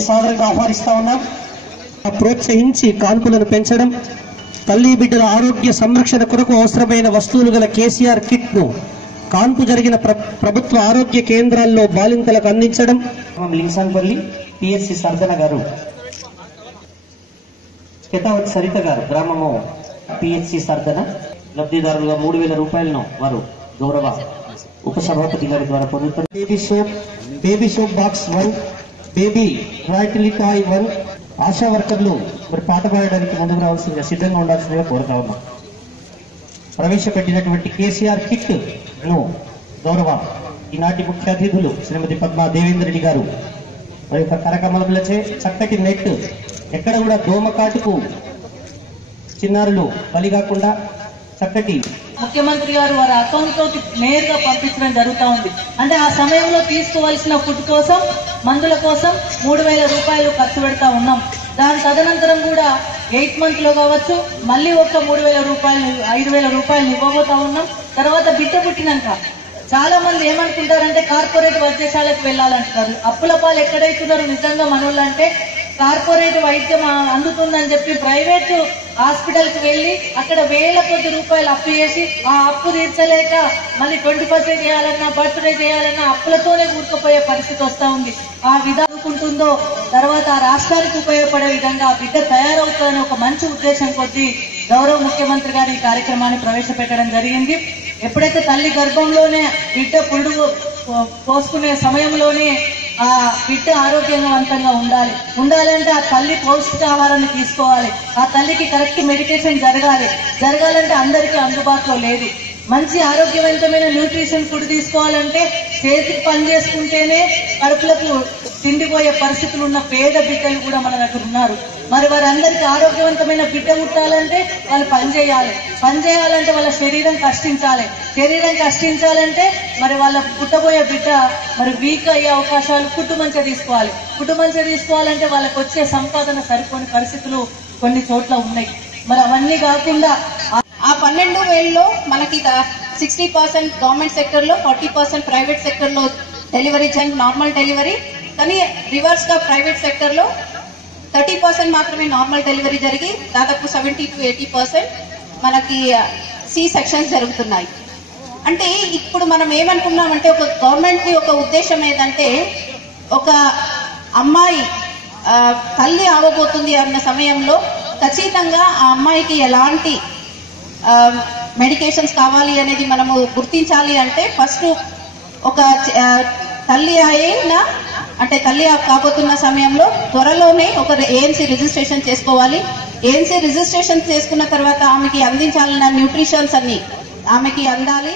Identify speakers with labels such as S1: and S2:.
S1: సాదరంగా ఆహ్వానిస్తా ఉన్నాం ప్రోత్సహించి కాన్పులను పెంచడం తల్లి బిడ్డల ఆరోగ్య సంరక్షణ కొరకు అవసరమైన వస్తువులు గల కేసీఆర్ కిట్ను కాన్పు జరిగిన ప్ర- ప్రభుత్వ ఆరోగ్య కేంద్రాల్లో బాలింతలకు అందించడం. లింగ్సాన్పల్లి పిఎస్సి సర్దన గారు కెతావతి సరిత గారు గ్రామము పిహెచ్సి సర్దన. లబ్ధిదారులుగా మూడు వేల రూపాయలను వారు గౌరవ ఉపసభాపతి గారి ద్వారా పొందుతారు baby soap baby soap box one baby రాయిటలీ toy one ASHA వర్కర్లు మరి పాట పాడడానికి ముందుకు రావాల్సిందిగా సిద్ధంగా ఉండాల్సిందిగా కోరుతా ఉన్నాం. ప్రవేశపెట్టినటువంటి కేసీఆర్ కిట్ను గౌరవ ఈనాటి ముఖ్య అతిథులు శ్రీమతి పద్మా దేవేంద్ర రెడ్డి గారు మరి యొక్క కరకమలములచే చక్కటి నెట్ ఎక్కడ కూడా దోమకాటుకు చిన్నారులు బలి కాకుండా చక్కటి
S2: ముఖ్యమంత్రి గారు వారి అకౌంట్లోకి నేరుగా పంపించడం జరుగుతూ ఉంది. అంటే ఆ సమయంలో తీసుకోవాల్సిన ఫుడ్ కోసం మందుల కోసం మూడు వేల రూపాయలు ఖర్చు పెడతా ఉన్నాం. దాని తదనంతరం కూడా ఎయిట్ మంత్లో కావచ్చు మళ్ళీ ఒక మూడు వేల రూపాయలు ఐదు వేల రూపాయలు ఇవ్వబోతా ఉన్నాం. తర్వాత బిడ్డ పుట్టినాక చాలా మంది ఏమనుకుంటారంటే కార్పొరేట్ వైద్యశాలకు వెళ్ళాలంటారు అప్పుల పాలు ఎక్కడైతున్నారు నిజంగా మనోళ్ళంటే కార్పొరేట్ వైద్యం అందుతుందని చెప్పి ప్రైవేట్ హాస్పిటల్కి వెళ్ళి అక్కడ వేల కొద్ది రూపాయలు అప్పు చేసి ఆ అప్పు తీర్చలేక మళ్ళీ ట్వంటీ పర్సెంట్ చేయాలన్నా బర్త్డే చేయాలన్నా అప్పులతోనే కూడుకుపోయే పరిస్థితి వస్తా ఉంది. ఆ విధానుకుంటుందో తర్వాత ఆ రాష్ట్రానికి ఉపయోగపడే విధంగా బిడ్డ తయారవుతుందని ఒక మంచి ఉద్దేశం కొద్దీ గౌరవ ముఖ్యమంత్రి గారు ఈ కార్యక్రమాన్ని ప్రవేశపెట్టడం జరిగింది. ఎప్పుడైతే తల్లి గర్భంలోనే బిడ్డ పొడుగు పోసుకునే సమయంలోనే ఆ బిడ్డ ఆరోగ్యవంతంగా ఉండాలి. ఉండాలంటే ఆ తల్లి పౌష్టికాహారాన్ని తీసుకోవాలి. ఆ తల్లికి కరెక్ట్ మెడికేషన్ జరగాలి. జరగాలంటే అందరికీ అందుబాటులో లేదు. మంచి ఆరోగ్యవంతమైన న్యూట్రిషన్ ఫుడ్ తీసుకోవాలంటే చేతికి పని చేసుకుంటేనే కడుపులకు తిండిపోయే పరిస్థితులు ఉన్న పేద బిడ్డలు కూడా మన దగ్గర ఉన్నారు. మరి వారందరికీ ఆరోగ్యవంతమైన బిడ్డ పుట్టాలంటే వాళ్ళు పని చేయాలి. పని చేయాలంటే వాళ్ళ శరీరం కష్టించాలి. శరీరం కష్టించాలంటే మరి వాళ్ళ పుట్టబోయే బిడ్డ మరి వీక్ అయ్యే అవకాశాలు కుటుంబంచే తీసుకోవాలి. కుటుంబంచే తీసుకోవాలంటే వాళ్ళకు వచ్చే సంపాదన సరిపోని పరిస్థితులు కొన్ని చోట్ల ఉన్నాయి. మరి అవన్నీ కాకుండా
S3: ఆ పన్నెండు వేలలో మనకి సిక్స్టీ పర్సెంట్ గవర్నమెంట్ సెక్టర్లో ఫార్టీ పర్సెంట్ ప్రైవేట్ సెక్టర్లో డెలివరీ చేయండి నార్మల్ డెలివరీ కానీ రివర్స్గా ప్రైవేట్ సెక్టర్లో థర్టీ పర్సెంట్ మాత్రమే నార్మల్ డెలివరీ జరిగి దాదాపు సెవెంటీ టు ఎయిటీ పర్సెంట్ మనకి సి సెక్షన్స్ జరుగుతున్నాయి. అంటే ఇప్పుడు మనం ఏమనుకున్నామంటే ఒక గవర్నమెంట్కి ఒక ఉద్దేశం ఏదంటే ఒక అమ్మాయి తల్లి అవ్వబోతుంది అన్న సమయంలో ఖచ్చితంగా ఆ అమ్మాయికి ఎలాంటి మెడికేషన్స్ కావాలి అనేది మనము గుర్తించాలి అంటే ఫస్ట్ ఒక తల్లి అయిన అంటే తల్లి కాబోతున్న సమయంలో త్వరలోనే ఒక ఏఎన్సీ రిజిస్ట్రేషన్ చేసుకోవాలి. ఏఎన్సీ రిజిస్ట్రేషన్ చేసుకున్న తర్వాత ఆమెకి అందించాలన్న న్యూట్రిషన్స్ అన్ని ఆమెకి అందాలి.